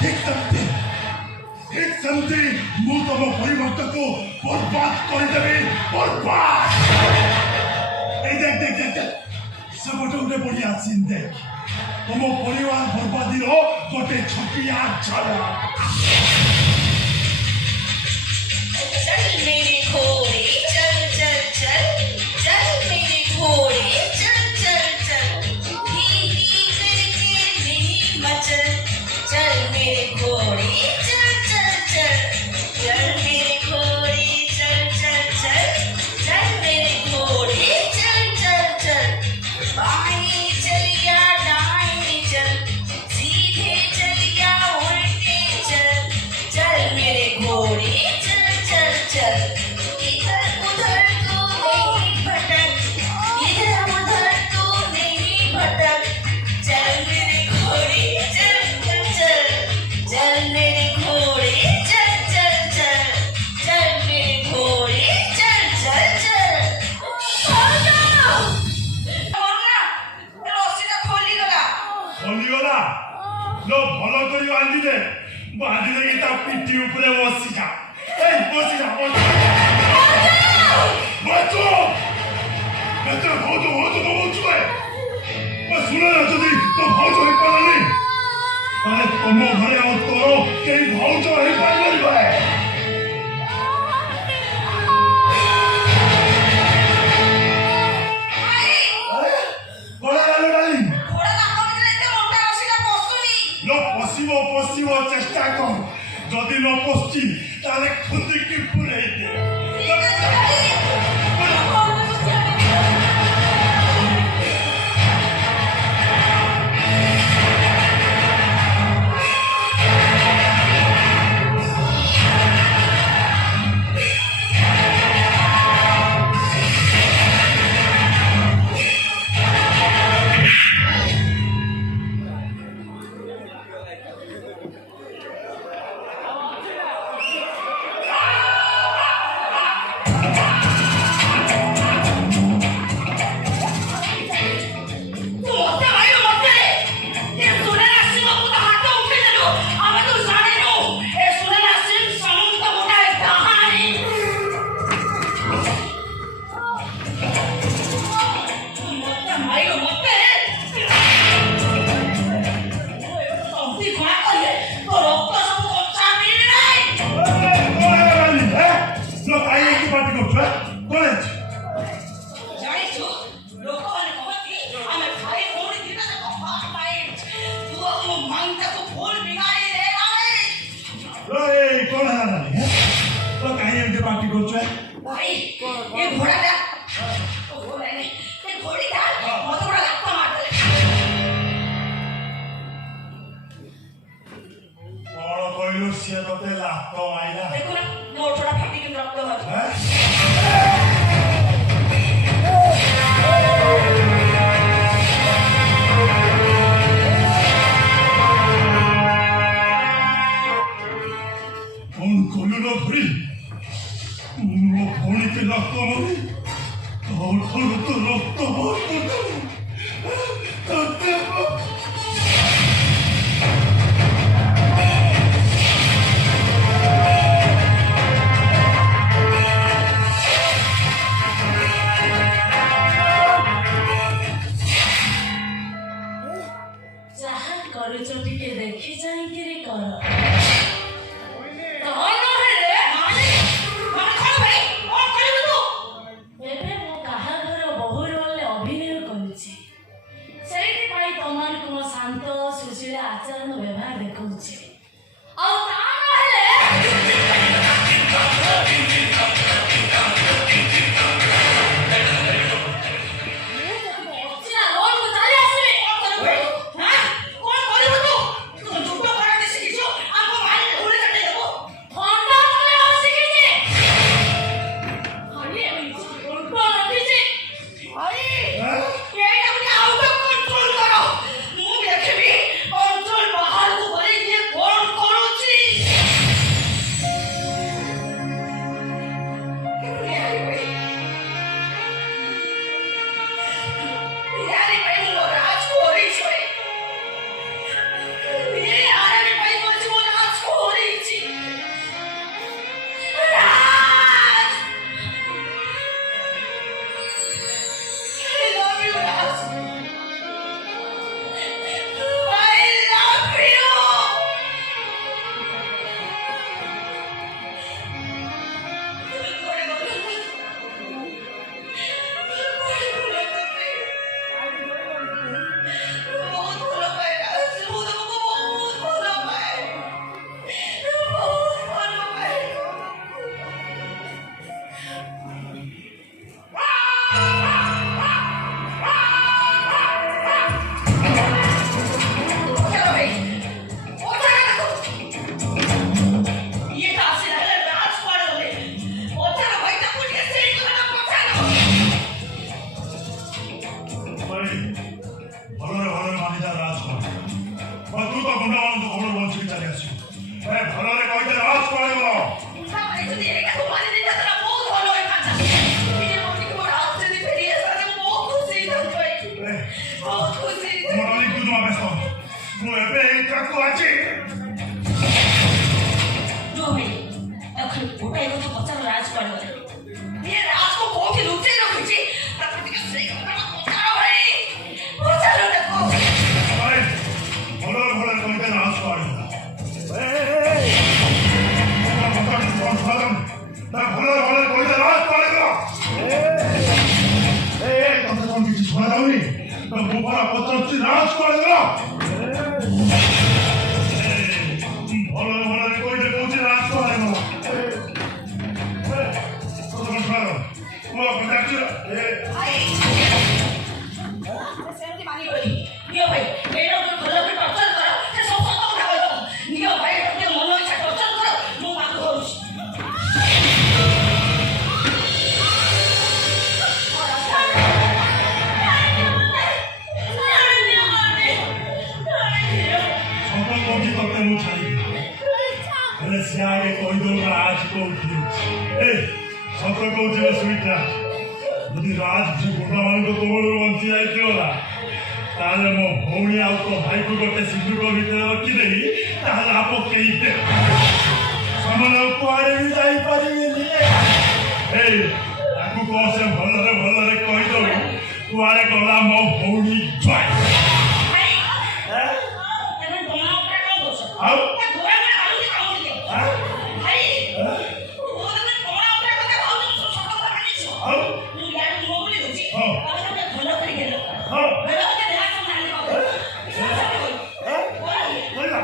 ठीक समझी मु तुम परिवर्त को बर्बाद कर देबे बर्बाद देख सब गोटे बढ़िया सीन देख तुम परिवार बर्बादी रो गोटे छपिया झलक चल मेरे घोड़े चल चल चल चल मेरे घोड़े चल चल चल ही करके नहीं मचल चल मेरे घोड़े चल चल चल चल मेरे घोड़े चल चल चल चल मेरे घोड़े चल चल चल बाएं चलिया दाएं चल सीधे चलिया उल्टे चल चल मेरे घोड़े चल चल चल इधर उधर तू नहीं भटक इधर उधर तू नहीं भटक चल मेरे घोड़े चल चल चल चल मेरे घोड़े चल चल चल चल मेरे घोड़े चल चल चल रस्सीटा खोलीगला खोलीगला लो भलो करी बांधी दे ता पिठी ऊपर बसी जा बसी जा बचो बचो हो तो सुना ना जदि तो भाउज हो पालानी अरे तुम घरे और तोरो केही भाउज हो पाइबो भाई पशिव चेष्टा कर जदि न पशि ताले खुदी की पुरे दे 나도 왔지. 너 왜? 나 그래 뭐가 이것도 멋쩍을 알지 말거든. 얘 나서 거기 녹색이라고 있지? 나 그렇게 쓰레기 못 살아버리. 못 살아라고. 아이, 벌벌 거기다 나와서 말이다. 나 벌벌 거기다 나와서 말이다. 에이, 깜짝 놀라지 전화다오니. 나못 봐라, 어쩌지 나와서 말이다. 에이, 벌벌 거기다 오지 나와서 말이다. 뭐, 부탁드려. 예. 세상에 많이 걸리. 네가 왜 매력을 걸러을 어쩌는 거야? 해서 헛헛 나가요. 네가 왜 그렇게 원망이 자꾸 어쩌는 거야? 뭐 막고 걸으시. 성공 공기도 때문에 차리기. 그래 시야에 거의도를 아직도 기억지. 에이. 성공 공지가 수있다. 너희가 아직 공감하는 것도 모르고 원지할지어라. 나는 뭐 봉이 아웃도 바이크 겉에 신주거 밑에 기대기 나는 앞볶에 있대. 사만 없고 아래 위자이 빠지겠니? 에이 나କୁ 거센 벌러를 거의도 그 아래 거라 뭐 봉이 좋아. 나는 동안 오빠가 없어. 아우? 나 고양이를 아무리 가오는데. 아이. 너는 동안 오빠가 가오는 소속도 아니죠. 아우? 우리 아들 먹으리 그지? 어. 나는 벌러들이 되는 거야. 어? 내가 그때 내가 좀 많이 먹어. 뭐야?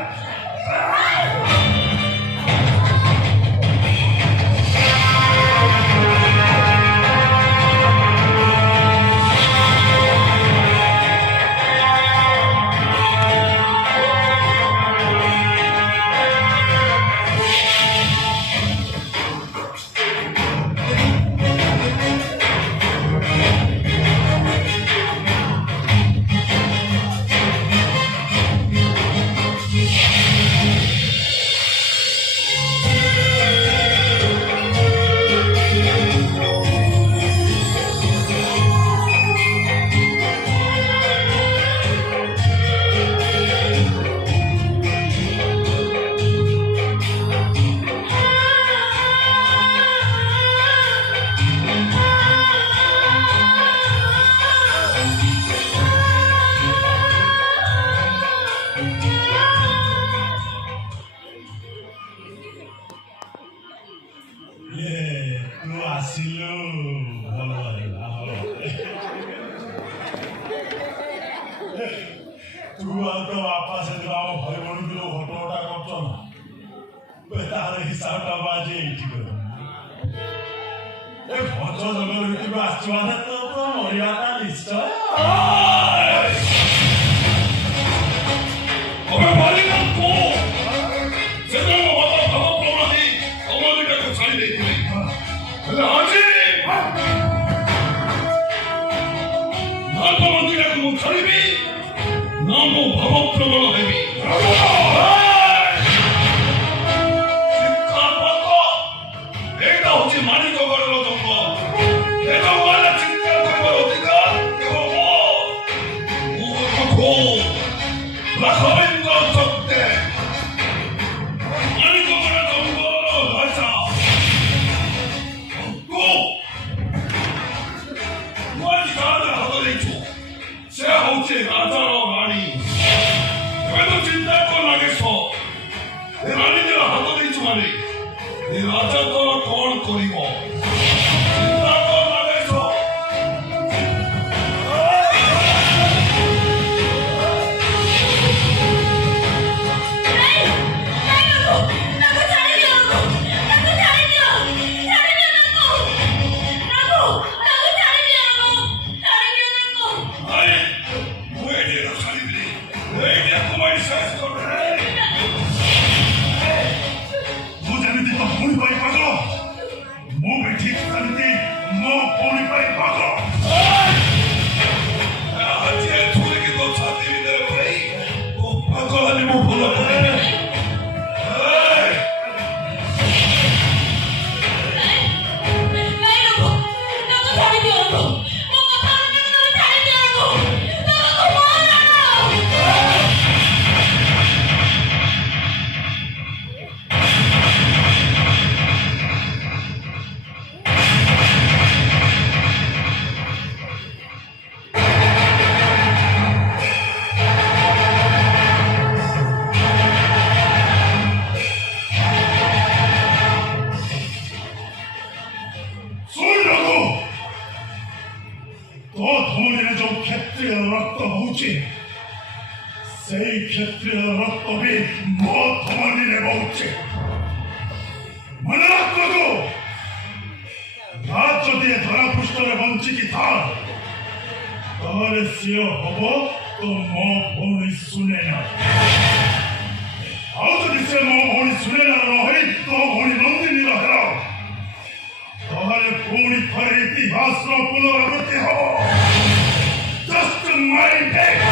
예, 또 왔어요. 두한테 아파서 들어가면 벌벌이 들어 걷어오다가 없잖아. 왜 다른 희싸움까 봐지 지금. 내 거쳐서 이렇게 왔지만 또 머리가 딱 있어요. 왜 말이 많고 세상에 와서 방법으로라니 어머니가 그 자리에 있더니 근데 아직 난 어머니가 그 자리비 나무 방법으로만 해비 내가 혹시 많이 더 걸어놓고 내가 말라 진짜 그걸 어디가 그거 뭐 라커빈 거 적대 아니 그거는 너무 맞아 또 뭐하지 가는 하더니 새 호치 나자로 가니 그래도 진짜 꺼나겠어 내가 아니냐 하더니 주말이 내가 아자도 거울거리고 진짜 꺼나겠어 모자는 뒷밥 몸이 빨리 빠져. 몸을 뒷 କ୍ଷତ୍ରିୟ ରକ୍ତ ବି ମୋ ଧମନୀରେ ବହୁଛି। ମନେ ରଖନ୍ତୁ, ରାଜ ଯଦି ଏ ଧରା ପୃଷ୍ଠରେ ବଞ୍ଚିକି ଥାଏ ତାହେଲେ ସିଏ ହବ ତ ମୋ ଭଉଣୀ ସୁନେନା। ଆଉ ଯଦି ସେ ମୋ ଭଉଣୀ ସୁନେନା ରହି ତୋ ଭଉଣୀ ନନ୍ଦିନୀର ହେଲ ତାହେଲେ ପୁଣି ଥରେ ଇତିହାସର ପୁନରାବୃତ୍ତି ହବ। Just mind it!